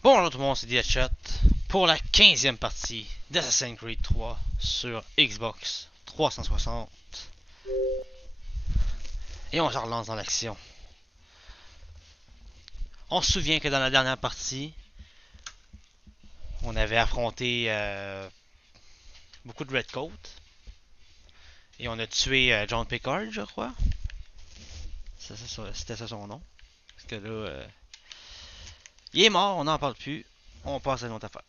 Bonjour tout le monde, c'est Diachat pour la 15e partie d'Assassin's Creed 3 sur Xbox 360. Et on se relance dans l'action. On se souvient que dans la dernière partie, on avait affronté beaucoup de Redcoat. Et on a tué John Pickard, je crois. C'était ça son nom. Parce que là, il est mort, on n'en parle plus. On passe à une autre affaire.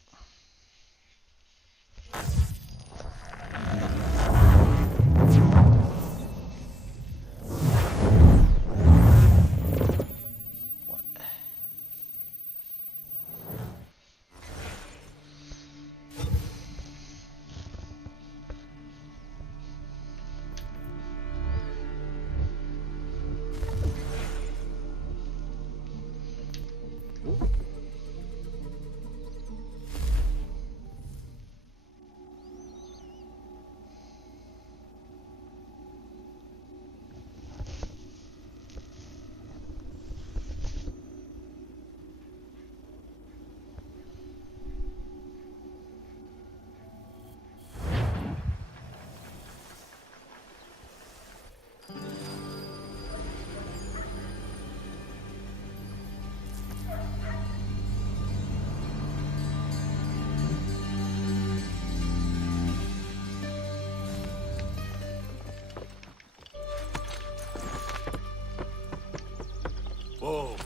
Whoa.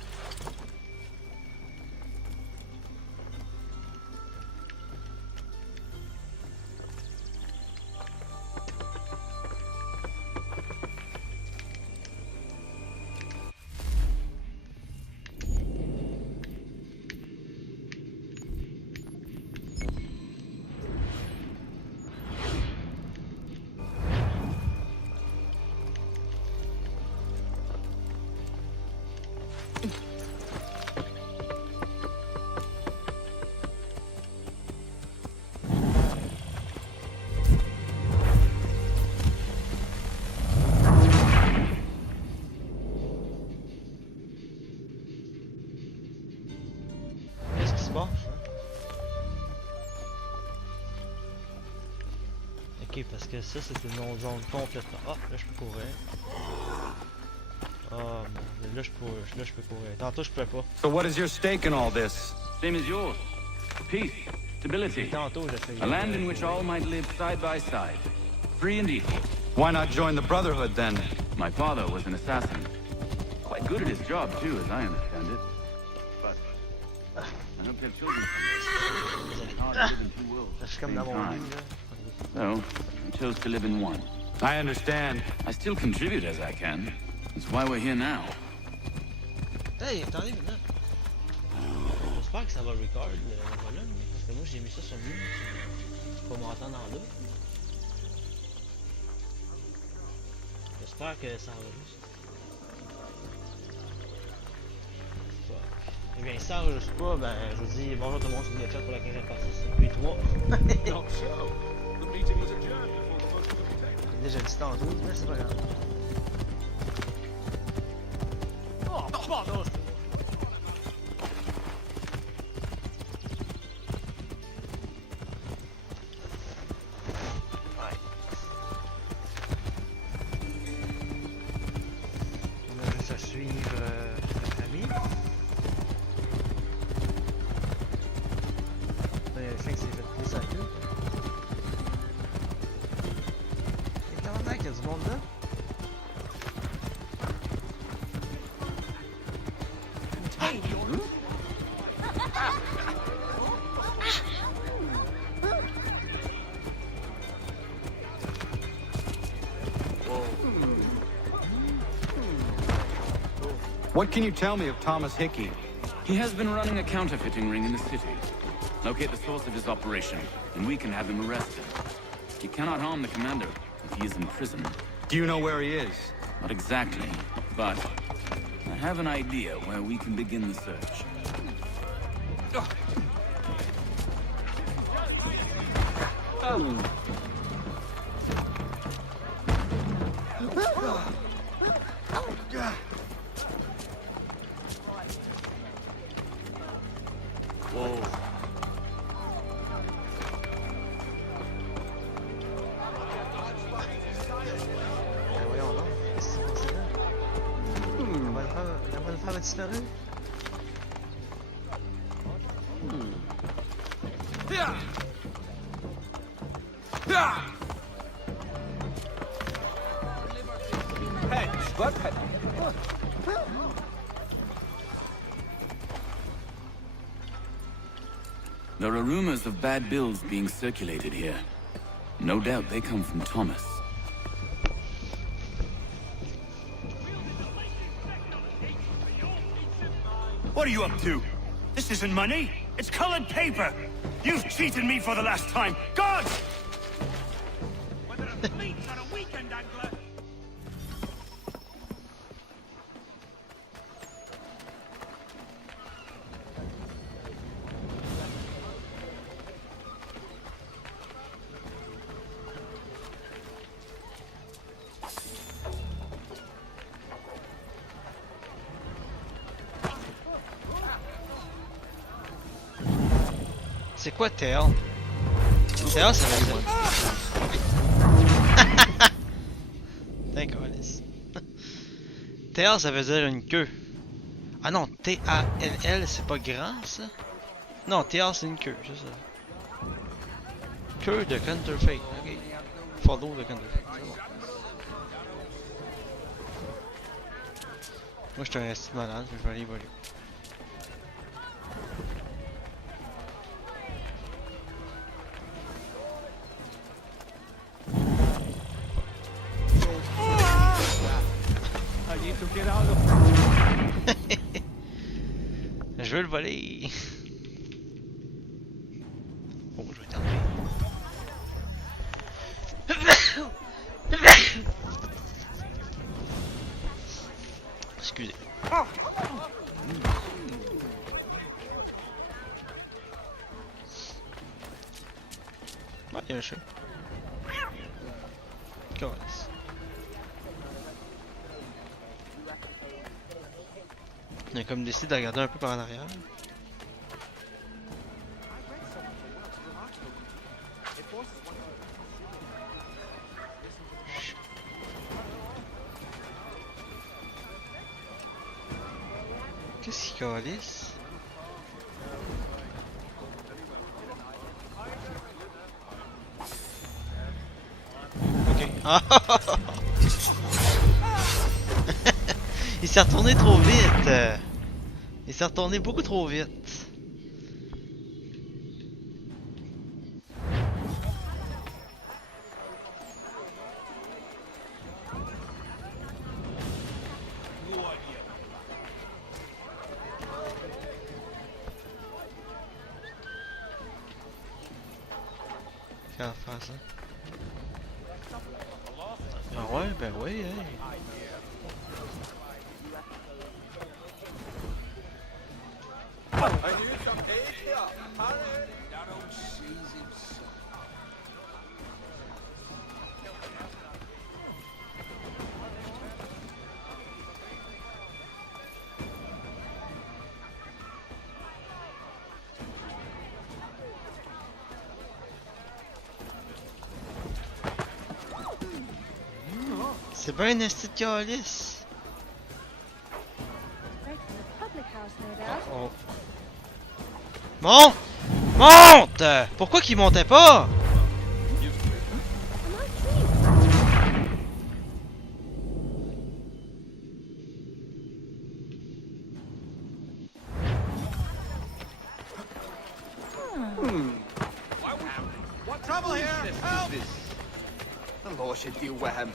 Qu'est-ce qui se passe? Ok, parce que ça c'était une non-zone complètement. Ah, là je peux courir. Oh mon dieu, là je peux courir. Tantôt je pouvais pas. So what is your stake in all this? Same as yours. Peace, stability, Tantôt j'ai fait. a land in which all might live side by side, free and equal. Why not join the Brotherhood then? My father was an assassin. Quite good at his job too, as I understand it. But I hope to have children someday. It's hard to live in two worlds Je at suis the comme same dans mon time. lit là. So, I chose to live in one. I understand. I still contribute as I can. That's why we're here now. Hey, attendez une minute. J'espère que ça va record le volume, parce que moi j'ai mis ça sur mute. Tu peux m'entendre en là. J'espère que ça enregistre. Fuck. Eh bien, si ça enregistre pas, ben je vous dis bonjour tout le monde, c'est Diachat pour la 15e partie, c'est Creed 3. Not so. The meeting was adjourned before the vote could be taken. J'ai déjà dit tantôt, mais c'est pas grave. Oh, pardon, ouais. On a juste à suivre notre ami. Je sais que c'est fait plus sa queue. Et quand même, il y a du monde là. What can you tell me of Thomas Hickey? He has been running a counterfeiting ring in the city. Locate the source of his operation, and we can have him arrested. He cannot harm the commander if he is in prison. Do you know where he is? Not exactly, but I have an idea where we can begin the search. disparu? There are rumors of bad bills being circulated here. No doubt they come from Thomas. What are you up to? This isn't money. It's colored paper. You've cheated me for the last time. God! Whether a fleet or a weekend angler. C'est quoi tail? Tail ça veut dire... D'accord, Alice. Tail ça veut dire une queue. Ah non, T-A-L-L c'est pas grand ça? Non, tail c'est une queue, c'est ça. Queue de counterfeit, ok. Follow de counterfeit, c'est bon. Moi je suis un esti malade, je vais aller voler. Je veux le voler. Oh, je vais t'enlever. Excusez. Ouais, il y a un chat. Calice. On a comme décidé de regarder un peu par en arrière. Qu'est-ce qu'il calisse? Ok. Ah! Il s'est retourné trop vite. Il s'est retourné beaucoup trop vite. Qu'est-ce qu'on va faire ça? Ah ouais, ben oui, hein. C'est bien un esti de calice. Oh. Monte! Monte! Pourquoi qu'il montait pas? What trouble here? Help! The law should deal with him.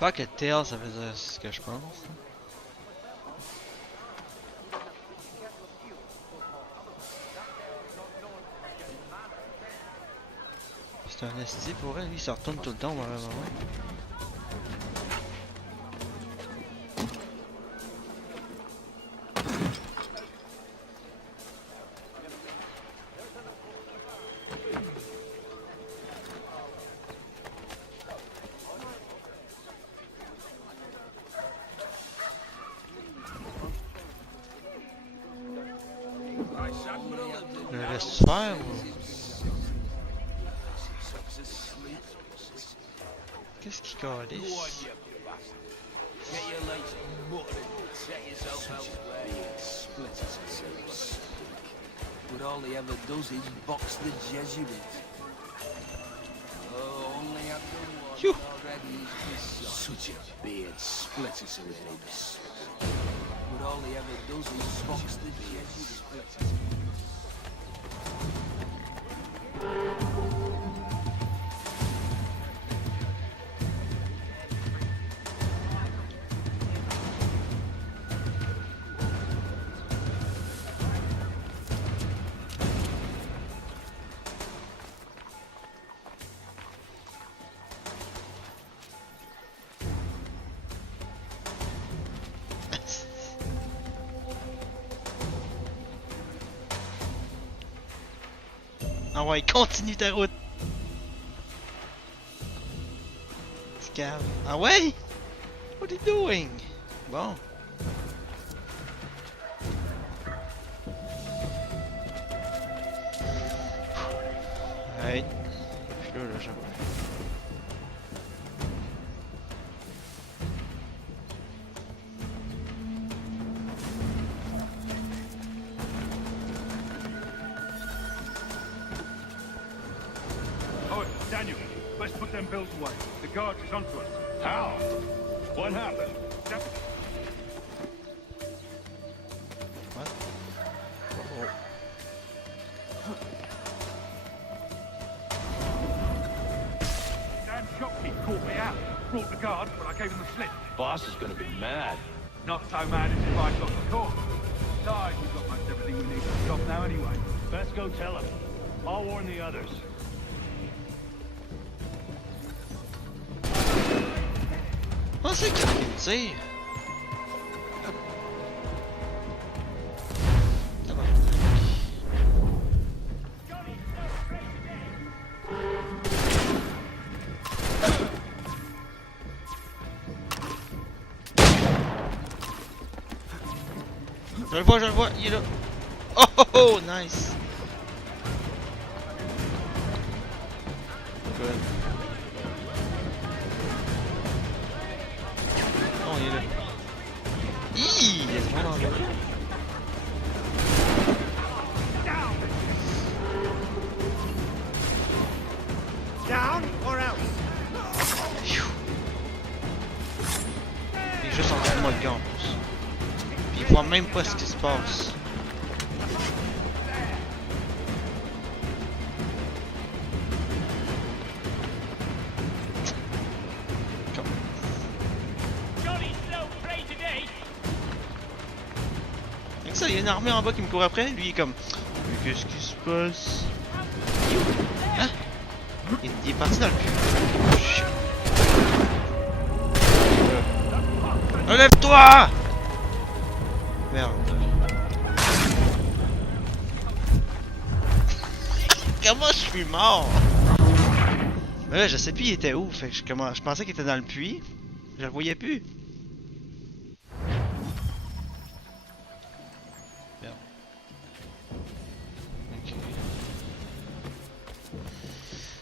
J'espère que tail ça veut dire ce que je pense. C'est un esti pour elle, lui il se retourne tout le temps au même moment. Le laisse faire ou... Qu'est-ce qu'il calisse? But all he ever does is box the Jesuits. Oh, only I've done one Phew. already is this such a beard splits us ribs. But all he ever does is box the Jesuits. Ah ouais, continue ta route! Tu calmes. Ah ouais? What are you doing? Bon. Alright. Je suis là, j'avoue. Oh, Daniel, let's put them bills away. The guard is onto us. How? What happened? What? Oh. Dan Shopkeep caught me out. Brought the guard, but I gave him the slip. Boss is gonna be mad. Not so mad as if I got the court. Besides, we've got most everything we need for the job now anyway. Best go tell him. I'll warn the others. Oh, c'est qui me tire? Je le vois, il est là. Oh oh oh, nice. Good. Oh, il est là. Hi, il est vraiment là. Down or else? Phew. Il est juste en dessous de moi le gars en plus. Puis il voit même pas ce qui se passe. Avec ça, il y a une armée en bas qui me court après. Lui, il est comme... Mais qu'est-ce qui se passe? Hein? Il est parti dans le cul. Chut. Relève-toi! Merde. Comment je suis mort? Mais là, je sais plus il était où. Fait que je pensais qu'il était dans le puits. Je le voyais plus. Merde. Ok.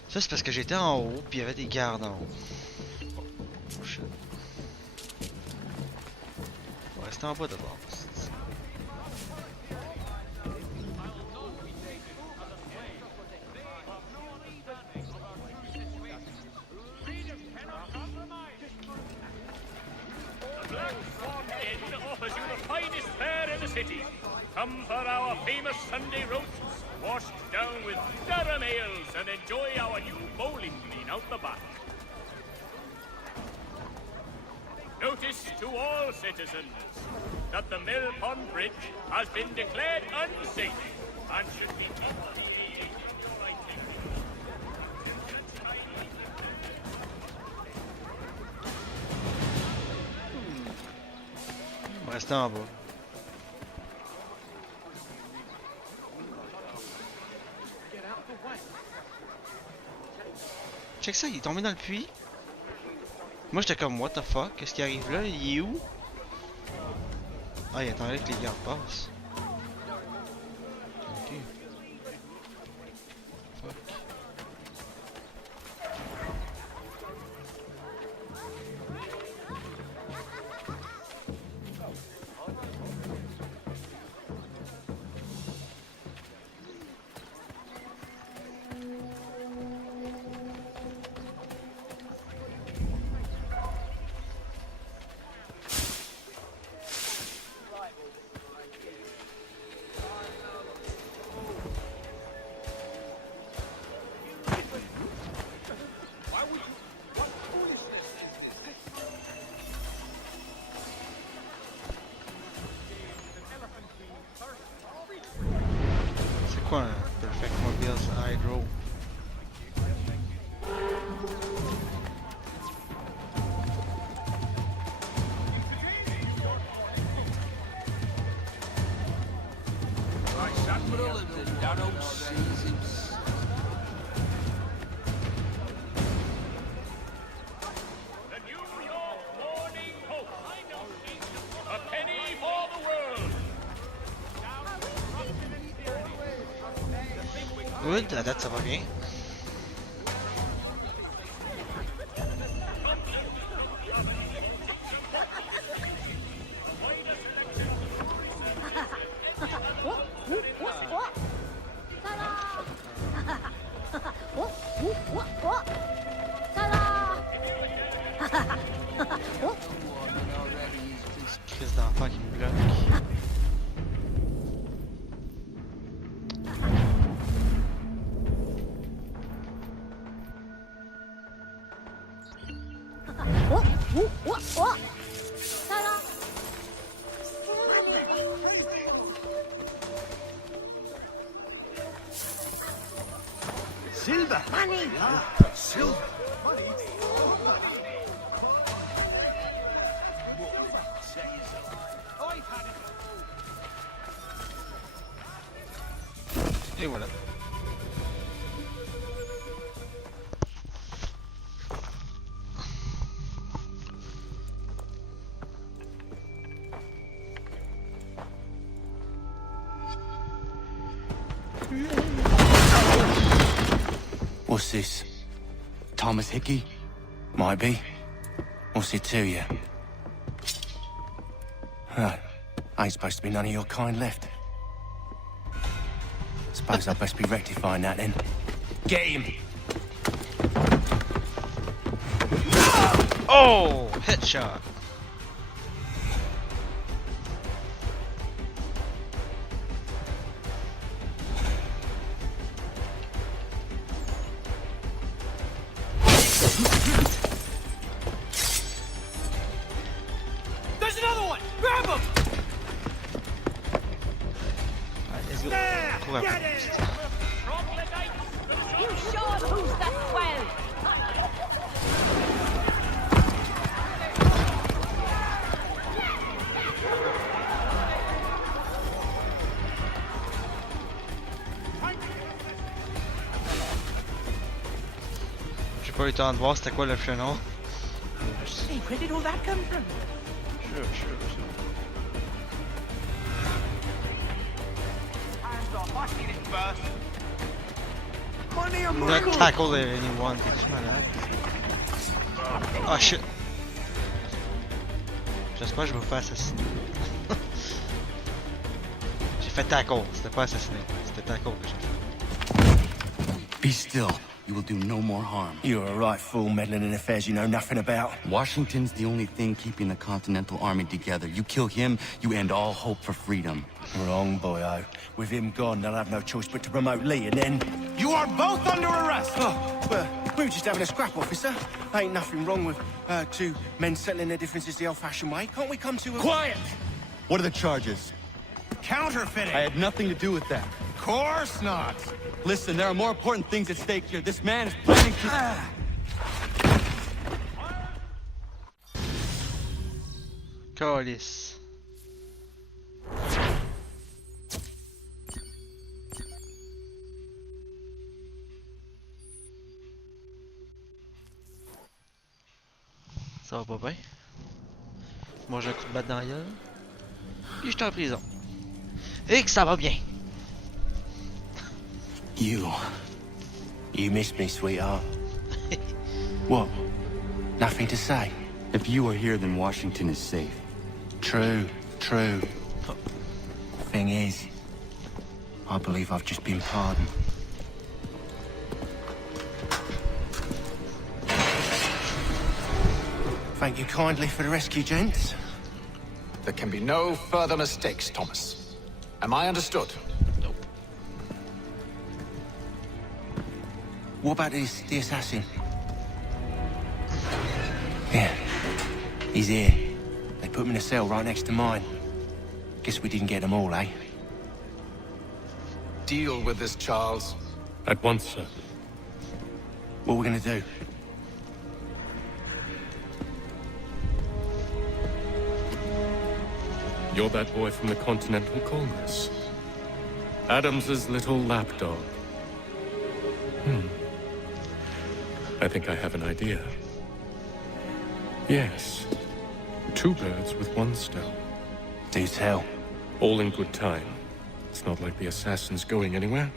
Ça, c'est parce que j'étais en haut, puis il y avait des gardes en haut. Oh shit. On va rester en bas d'abord. Offers you the finest fare in the city. Come for our famous Sunday roasts, washed down with Durham ales, and enjoy our new bowling green out the back. Notice to all citizens that the Mill Pond Bridge has been declared unsafe and should be immediately lighting. Restez en bas. Check ça, il est tombé dans le puits. Moi j'étais comme what the fuck, qu'est-ce qui arrive là? Il est où? Ah, il attendait que les gardes passent. Ok. Fuck. C'est quoi un Perfect Mobiles Hydro? The New York Morning Post. A penny for the world. Good, à date ça va bien. Crise d'enfant qui me bloque. Silver! Money! Silver! Et voilà. What's this? Thomas Hickey? Might be. What's it to you? Right. Ain't supposed to be none of your kind left. Suppose I'd best be rectifying that then. Get him! Oh! Headshot! There's another one! Grab him! Alright, let's go. There! Cours Get après. it! You sure who's that swell? J'ai pas eu le temps de voir c'était quoi le prénom. Hey, where did all that come from? Sure. Money or Do not tackle anyone, t'es-tu malade? Oh shit! J'espère que je me fais assassiner. J'ai fait tackle, c'était pas assassiner, c'était tackle que j'ai fait. Be still. You will do no more harm. You're a right fool meddling in affairs you know nothing about. Washington's the only thing keeping the Continental Army together. You kill him, you end all hope for freedom. Wrong, boyo. With him gone, they'll have no choice but to promote Lee, and then... You are both under arrest! Oh, but We were just having a scrap, officer. Ain't nothing wrong with two men settling their differences the old-fashioned way. Can't we come to a... Quiet! What are the charges? Counterfeiting. I had nothing to do with that. Course not. Listen, there are more important things at stake here. This man is planning to... Calice. Ça va pas bien. Mange un coup de batte dans la gueule. Puis je suis en prison. Et que ça va bien. You missed me, sweetheart. What? Nothing to say? If you are here, then Washington is safe. True. Thing is, I believe I've just been pardoned. Thank you kindly for the rescue, gents. There can be no further mistakes, Thomas. Am I understood? Nope. What about the assassin? Yeah, he's here. They put him in a cell right next to mine. Guess we didn't get them all, eh? Deal with this, Charles. At once, sir. What are we gonna do? You're that boy from the Continental Congress. Adams's little lapdog. I think I have an idea. Yes. Two birds with one stone. Do tell. All in good time. It's not like the Assassin's going anywhere.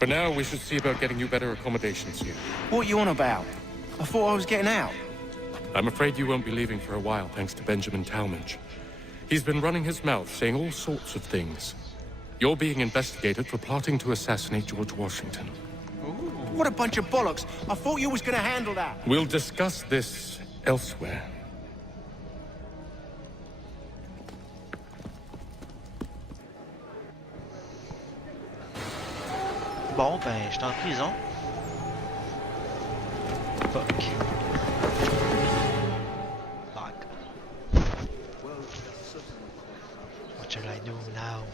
For now, we should see about getting you better accommodations here. What you on about? I thought I was getting out. I'm afraid you won't be leaving for a while, thanks to Benjamin Talmadge. He's been running his mouth, saying all sorts of things. You're being investigated for plotting to assassinate George Washington. What a bunch of bollocks. I thought you was gonna handle that. We'll discuss this elsewhere. Bon, ben, je suis en prison. Fuck. Fuck. What shall I do now?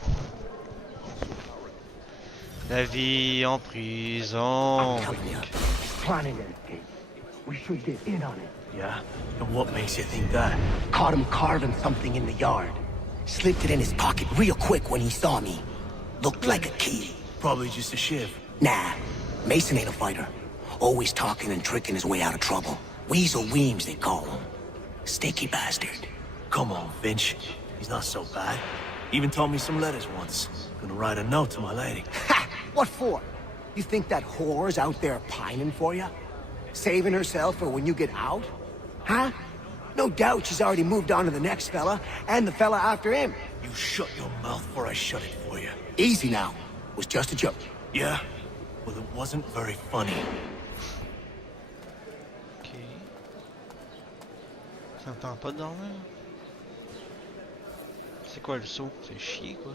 La vie en prison. Planning an escape. We should get in on it. Yeah? And what makes you think that? Caught him carving something in the yard. Slipped it in his pocket real quick when he saw me. Looked like a key. Probably just a shiv. Nah, Mason ain't a fighter. Always talking and tricking his way out of trouble. Weasel Weems, they call him. Sticky bastard. Come on, Finch. He's not so bad. Even told me some letters once. Gonna write a note to my lady. Ha! What for? You think that whore's out there pining for you? Saving herself for when you get out? Huh? No doubt she's already moved on to the next fella, and the fella after him. You shut your mouth before I shut it for you. Easy now. Was just a joke. Yeah? Well, it wasn't very funny. Ok. Ça me tente pas de dormir. C'est quoi le saut? C'est chier quoi.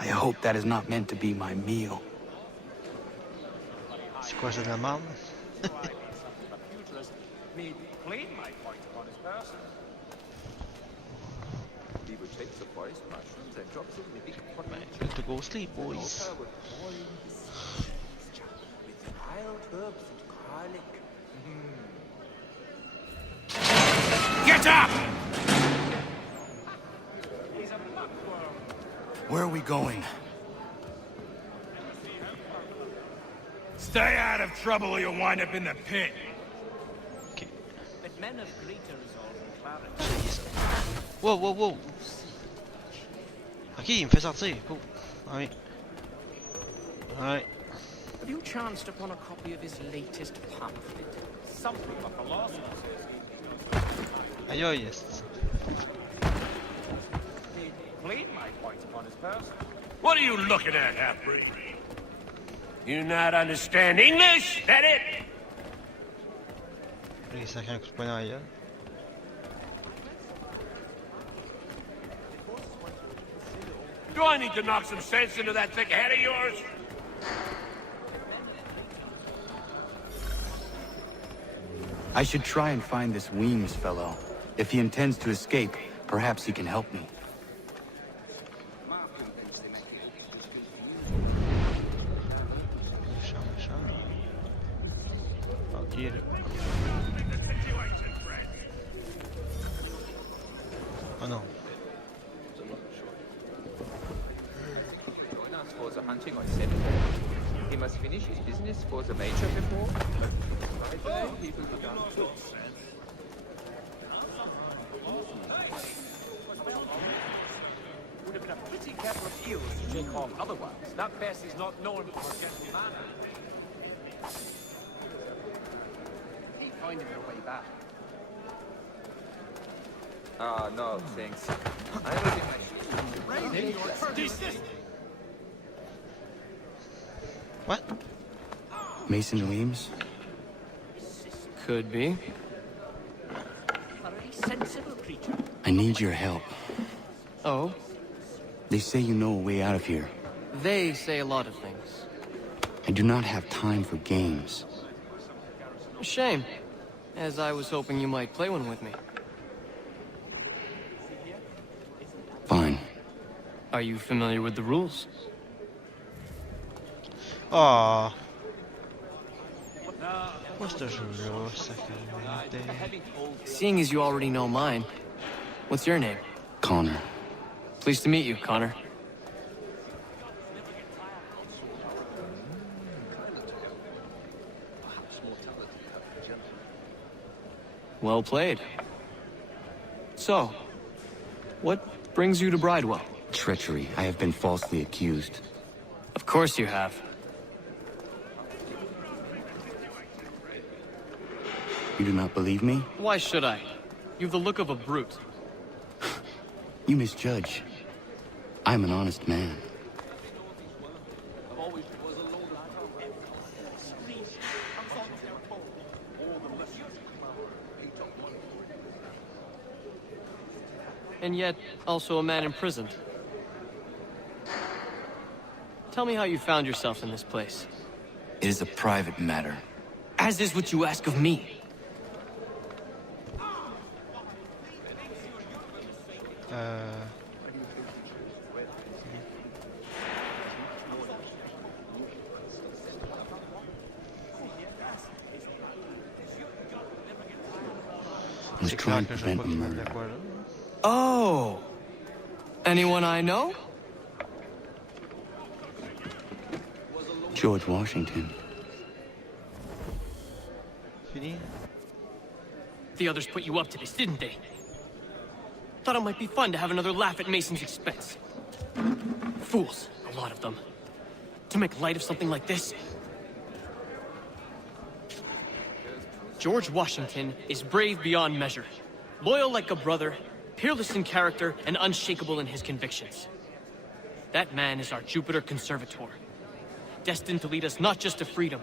I hope that is not meant to be my meal. C'est quoi, c'est de la merde? To go sleep, boys. Get up! Where are we going? Stay out of trouble or you'll wind up in the pit. Ok. Wow, wow, wow. Ok, il me fait sortir. Cool. Alright. Alright. Have you chanced upon a copy of his latest pamphlet? Something about philosophy. Aïe aïe, yes. Plead my point upon his person. What are you looking at, half-breed? You not understand English? That it? Il sacré un coup de poing dans la gueule. Do I need to knock some sense into that thick head of yours? I should try and find this Weems fellow. If he intends to escape, perhaps he can help me. Oh no. For the hunting I sent for. He must finish his business for the major before. People began to. Would have been a pretty kettle of eels to take off otherwise. That bess is not known for her gentle manner. Keep finding her way back. Ah, no, thanks. I don't think I should. What? Mason Weems? Could be. A very sensible creature. I need your help. Oh? They say you know a way out of here. They say a lot of things. I do not have time for games. Shame, as I was hoping you might play one with me. Fine. Are you familiar with the rules? Aww. What's the rules? Seeing as you already know mine, what's your name? Connor. Pleased to meet you, Connor. Well played. So, what brings you to Bridewell? Treachery. I have been falsely accused. Of course you have. You do not believe me? Why should I? You've the look of a brute. You misjudge. I'm an honest man. And yet, also a man imprisoned. Tell me how you found yourself in this place. It is a private matter. As is what you ask of me. I was trying to prevent a murder. Oh! Anyone I know? George Washington. The others put you up to this, didn't they? Thought it might be fun to have another laugh at Mason's expense. Fools, a lot of them. To make light of something like this. George Washington is brave beyond measure. Loyal like a brother, peerless in character, and unshakable in his convictions. That man is our Jupiter Conservator. Destined to lead us not just to freedom,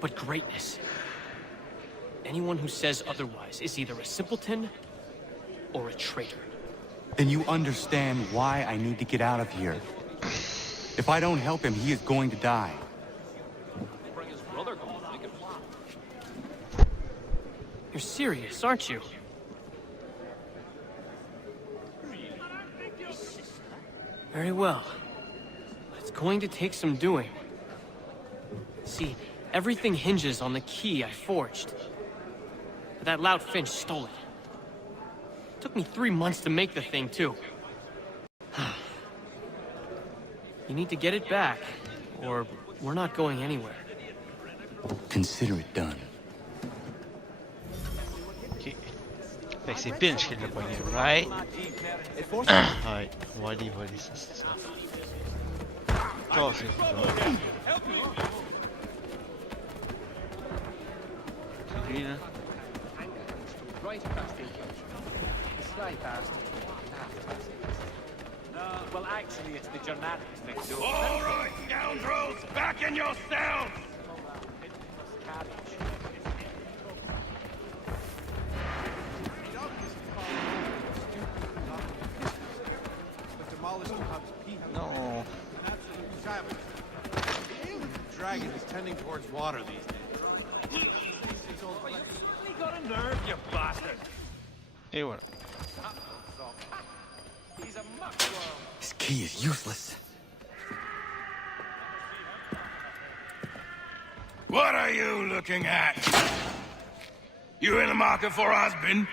but greatness. Anyone who says otherwise is either a simpleton or a traitor. Then you understand why I need to get out of here. If I don't help him, he is going to die. You're serious, aren't you? Very well. But it's going to take some doing. See, everything hinges on the key I forged. But that loud Finch stole it. Took me 3 months to make the thing, too. You need to get it back, or we're not going anywhere. Consider it done. Ok. Fait que c'est Pinch qui l'a pogné, right? Alright, on va aller voler ça, c'est ça. Oh, c'est lui, là. Right across the enclosure. The sky past. No, well, actually, it's the Germanics next door. All right, scoundrels, back in your cells! No. The dragon is tending towards water these days. a nerve, you bastard! Et voilà. This key is useless. What are you looking at? You in the market for a husband?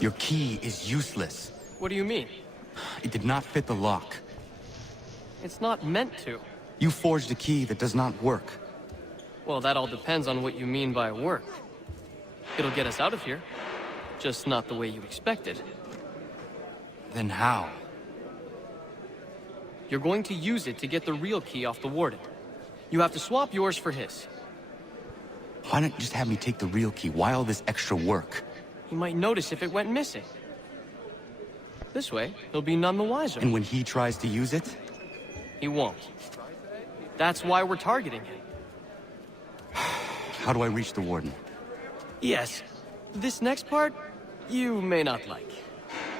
Your key is useless. What do you mean? It did not fit the lock. It's not meant to. You forged a key that does not work. Well, that all depends on what you mean by work. It'll get us out of here. Just not the way you expected. Then how? You're going to use it to get the real key off the warden. You have to swap yours for his. Why don't you just have me take the real key? Why all this extra work? He might notice if it went missing. This way, he'll be none the wiser. And when he tries to use it? He won't. That's why we're targeting him. How do I reach the warden? Yes. This next part, you may not like.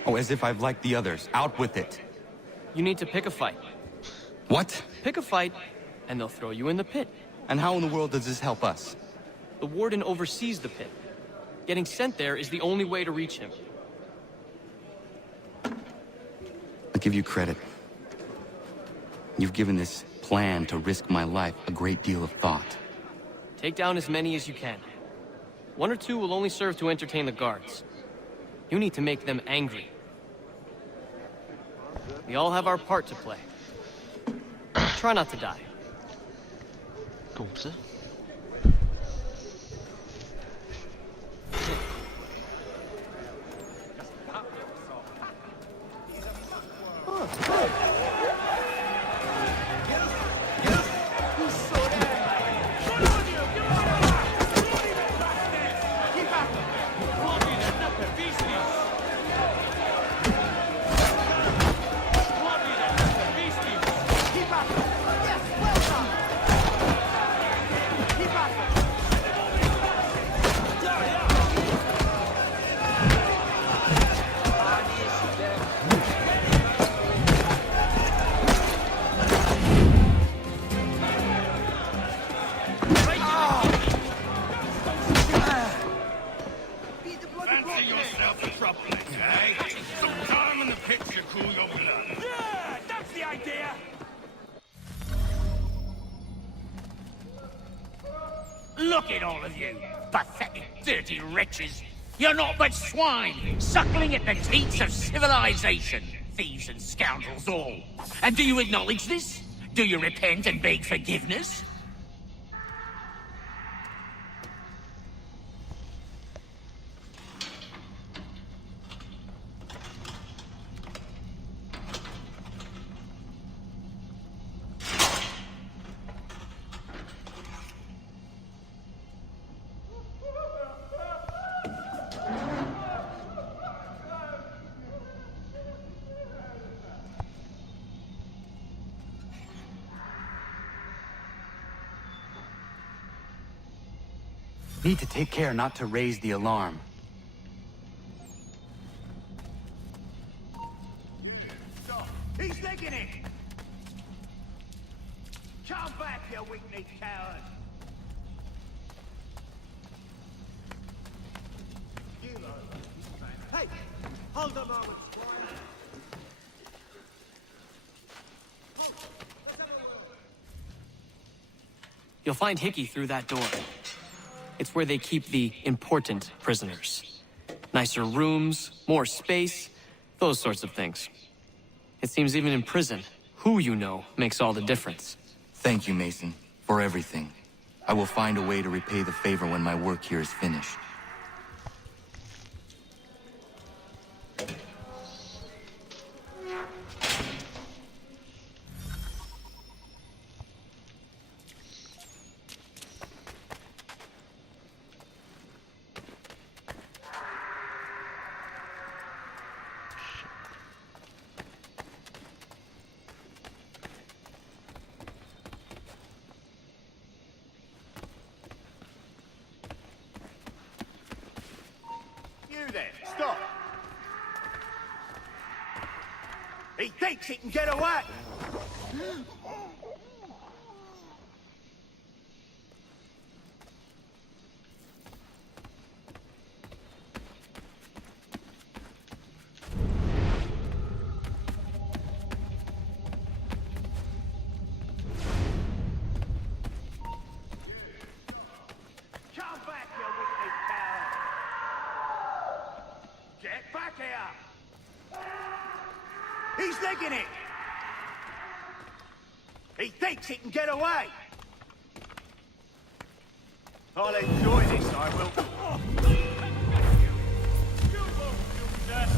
Oh, as if I've liked the others. Out with it. You need to pick a fight. What? Pick a fight, and they'll throw you in the pit. And how in the world does this help us? The warden oversees the pit. Getting sent there is the only way to reach him. I'll give you credit. You've given this plan to risk my life a great deal of thought. Take down as many as you can. 1 or 2 will only serve to entertain the guards. You need to make them angry. We all have our part to play. Try not to die. Cool, ça. Fancy yourself a properly, eh? Some time in the pit to cool your blood. Yeah, that's the idea! Look at all of you, pathetic, dirty wretches. You're not but swine, suckling at the teats of civilization. Thieves and scoundrels all. And do you acknowledge this? Do you repent and beg forgiveness? Need to take care not to raise the alarm. He's licking it! Come back, you weak-kneed coward! Hey! Hold a moment, You'll find Hickey through that door. It's where they keep the important prisoners. Nicer rooms, more space, those sorts of things. It seems even in prison, who you know makes all the difference. Thank you, Mason, for everything. I will find a way to repay the favor when my work here is finished. thinks he can get away. Come back, you wicked coward. Get back here. He's digging it! He thinks he can get away! I'll enjoy this, I will. You won't do that!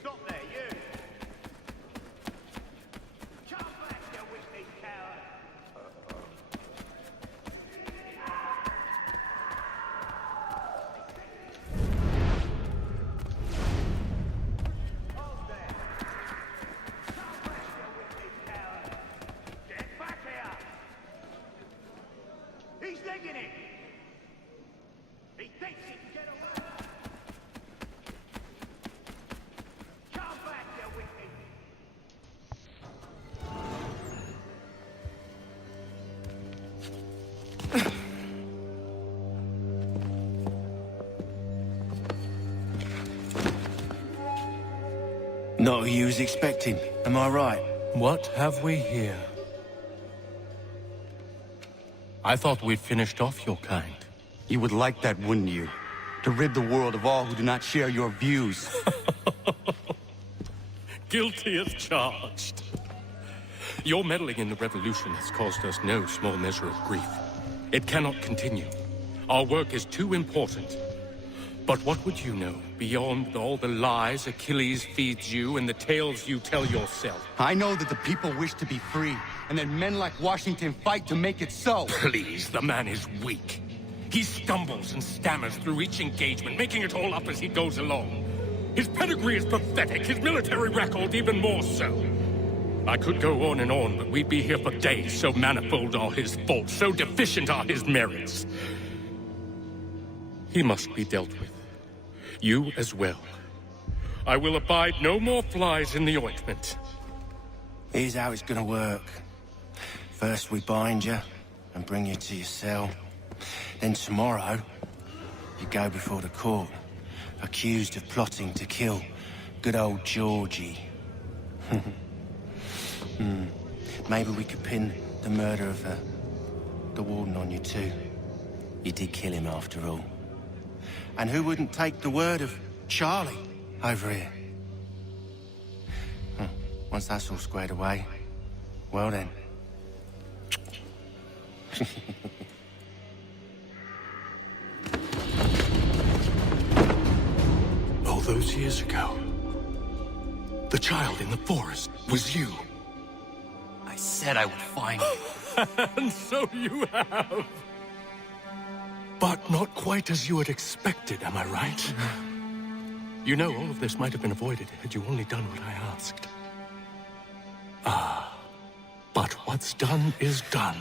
Stop there, you! Come back, you wicked coward! Hold there! Come back, you wicked coward! Get back here! He's digging it! He thinks he can get away! Come back, you wicked! Not who you was expecting, am I right? What have we here? I thought we'd finished off your kind. You would like that, wouldn't you? To rid the world of all who do not share your views. Guilty as charged. Your meddling in the revolution has caused us no small measure of grief. It cannot continue. Our work is too important. But what would you know beyond all the lies Achilles feeds you and the tales you tell yourself? I know that the people wish to be free, and that men like Washington fight to make it so. Please, the man is weak. He stumbles and stammers through each engagement, making it all up as he goes along. His pedigree is pathetic, his military record even more so. I could go on, but we'd be here for days. So manifold are his faults, so deficient are his merits. He must be dealt with. You as well. I will abide no more flies in the ointment. Here's how it's gonna work. First we bind you and bring you to your cell. Then tomorrow, you go before the court, accused of plotting to kill good old Georgie. Maybe we could pin the murder of the warden on you too. You did kill him after all. And who wouldn't take the word of Charlie over here? Once that's all squared away, well then. All those years ago, the child in the forest was you. I said I would find you. And so you have. But not quite as you had expected, am I right? You know, all of this might have been avoided had you only done what I asked. Ah, but what's done is done.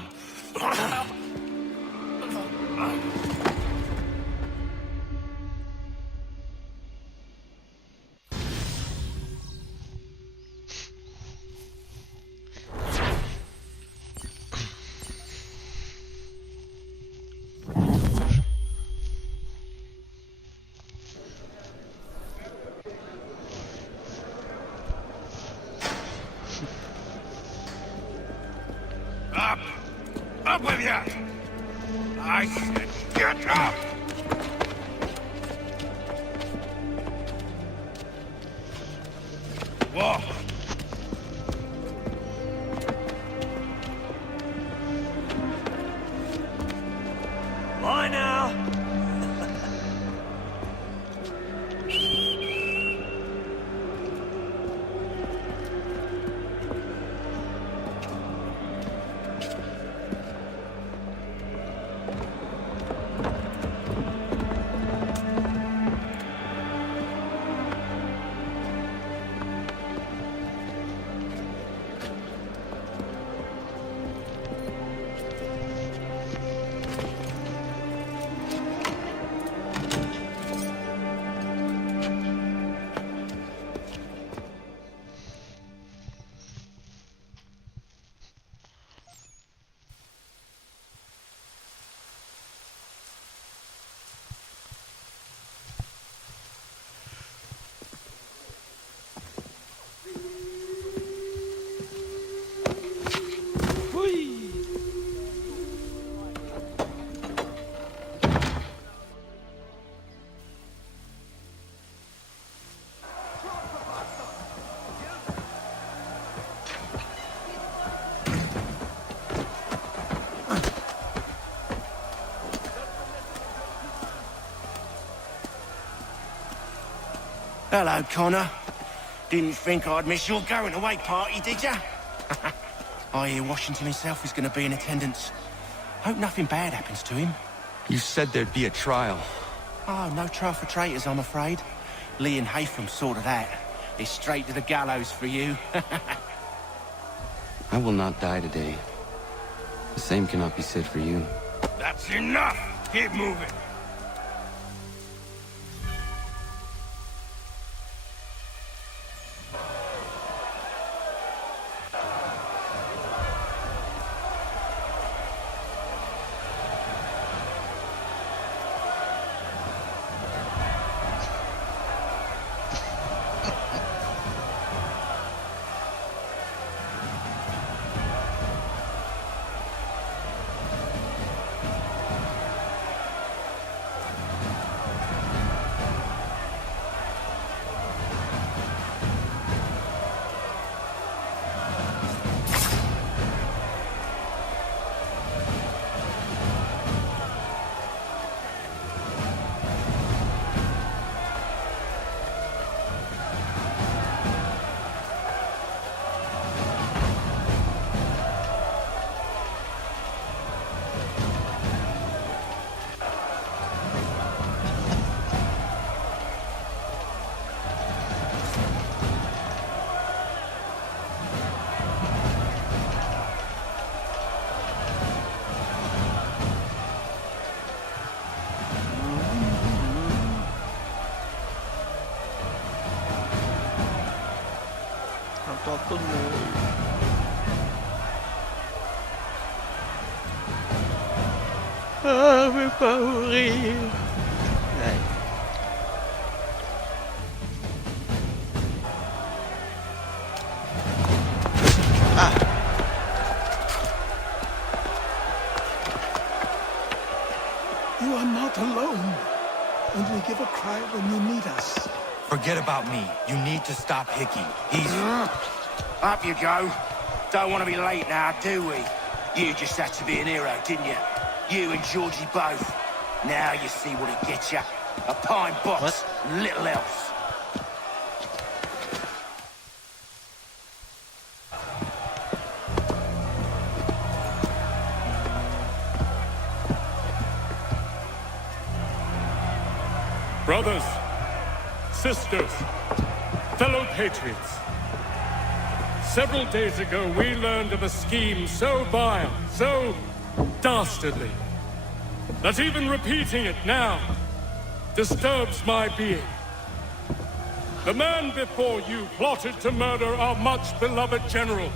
Up! Up with you! I said get up! Walk! Bye now! Hello, Connor. Didn't think I'd miss your going away party, did ya? I hear Washington himself is going to be in attendance. Hope nothing bad happens to him. You said there'd be a trial. Oh, no trial for traitors, I'm afraid. Lee and Haytham sorted that. It's straight to the gallows for you. I will not die today. The same cannot be said for you. That's enough! Keep moving! Todo mundo. Ah, je veux pas mourir. Ouais. Ah. You are not alone. Only give a cry when you need us. Forget about me. You need to stop Hickey. He's... Up you go. Don't want to be late now, do we? You just had to be an hero, didn't you? You and Georgie both. Now you see what it gets you. A pine box, what? Little else. Brothers, sisters, fellow patriots. Several days ago, we learned of a scheme so vile, so dastardly, that even repeating it now disturbs my being. The man before you plotted to murder our much-beloved general.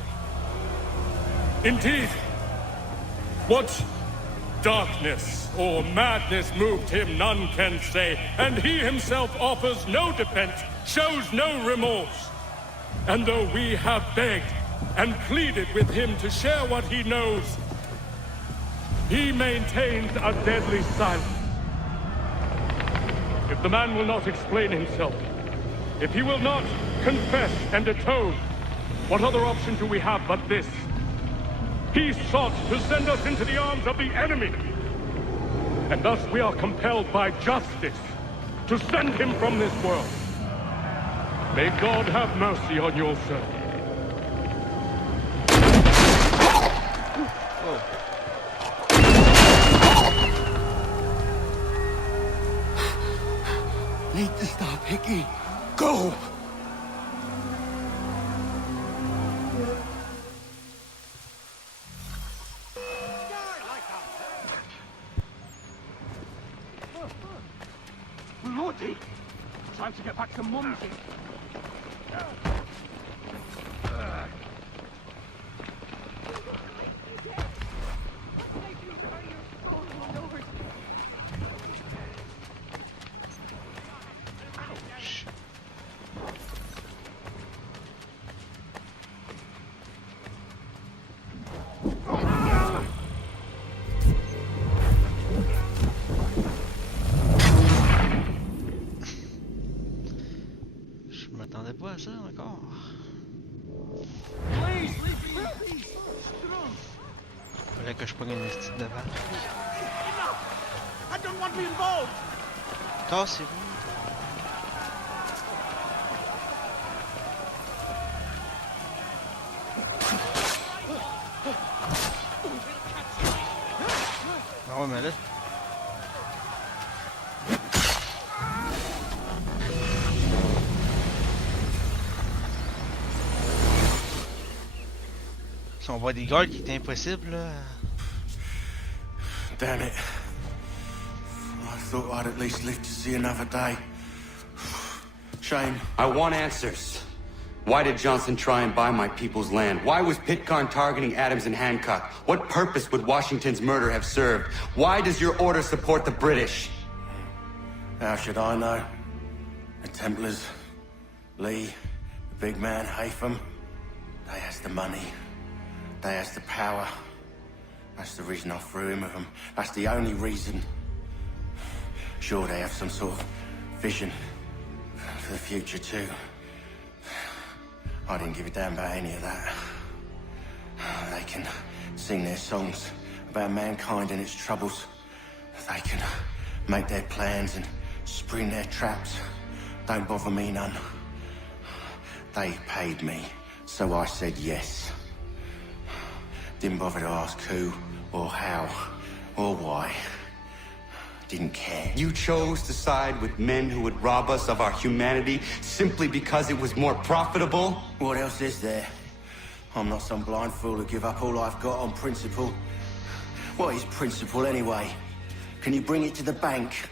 Indeed, what darkness or madness moved him, none can say, and he himself offers no defense, shows no remorse. And though we have begged and pleaded with him to share what he knows, he maintains a deadly silence. If the man will not explain himself, if he will not confess and atone, what other option do we have but this? He sought to send us into the arms of the enemy. And thus we are compelled by justice to send him from this world. May God have mercy on your soul. Need to stop, Hickey. Go! Lordy! Time to get back to Mumsy. Pas à ça encore. Faudrait que je prenne une petite devant. I don't want to be involved. Cassez-vous. Ah ouais, mais là... Si on voit des gardes qui est impossible, là... Damn it. I thought I'd at least live to see another day. Shame. I want answers. Why did Johnson try and buy my people's land? Why was Pitcairn targeting Adams and Hancock? What purpose would Washington's murder have served? Why does your order support the British? How should I know? The Templars, Lee, the big man, Haytham. They has the money. They has the power. That's the reason I threw in with them. That's the only reason. Sure, they have some sort of vision for the future too. I didn't give a damn about any of that. They can sing their songs about mankind and its troubles. They can make their plans and spring their traps. Don't bother me none. They paid me, so I said yes. Didn't bother to ask who, or how, or why. Didn't care. You chose to side with men who would rob us of our humanity simply because it was more profitable? What else is there? I'm not some blind fool to give up all I've got on principle. What is principle anyway? Can you bring it to the bank?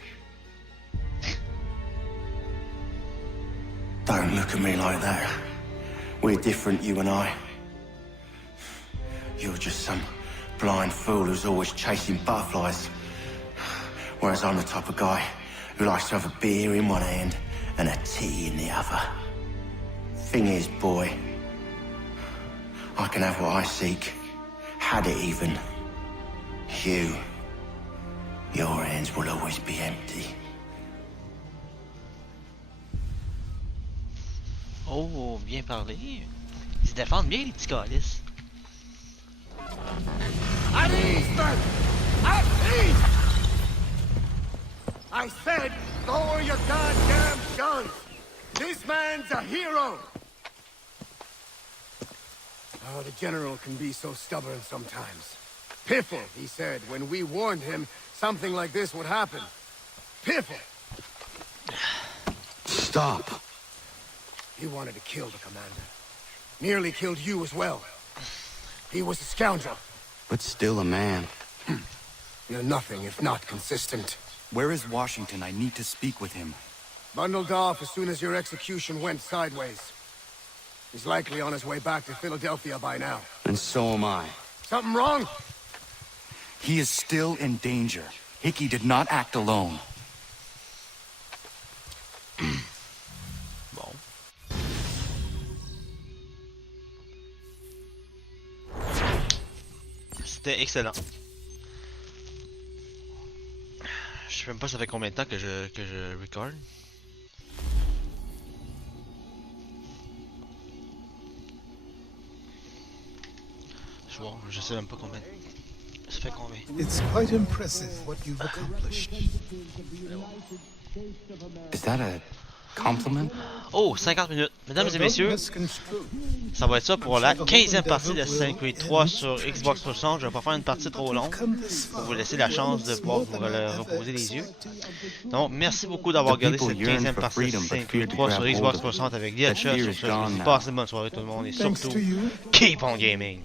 Don't look at me like that. We're different, you and I. You're just some blind fool who's always chasing butterflies. Whereas I'm the type of guy who likes to have a beer in one hand and a tea in the other. Thing is, boy, I can have what I seek. Had it even. Your hands will always be empty. Oh, bien parlé. Ils se défendent bien, les petits calices. At ease, men! At ease! I said, lower your goddamn guns! This man's a hero! Oh, the General can be so stubborn sometimes. Piffle, he said, when we warned him something like this would happen. Piffle! Stop. He wanted to kill the commander. Nearly killed you as well. He was a scoundrel. But still a man. You're nothing if not consistent. Where is Washington? I need to speak with him. Bundled off as soon as your execution went sideways. He's likely on his way back to Philadelphia by now. And so am I. Something wrong? He is still in danger. Hickey did not act alone. Bon. C'était excellent. Je sais même pas ça fait combien de temps que je record. Je sais même pas combien. Ça fait combien? It's quite impressive what you've accomplished. Is that a compliment? Oh, 50 minutes. Mesdames et messieurs, ça va être ça pour la 15e partie de Assassin's Creed 3 sur Xbox 360. Je vais pas faire une partie trop longue pour vous laisser la chance de pouvoir vous reposer les yeux. Donc, merci beaucoup d'avoir regardé cette 15e partie de Assassin's Creed 3 sur Xbox 360 avec Liacha. Je vous dis passez une bonne soirée tout le monde et surtout, keep on gaming!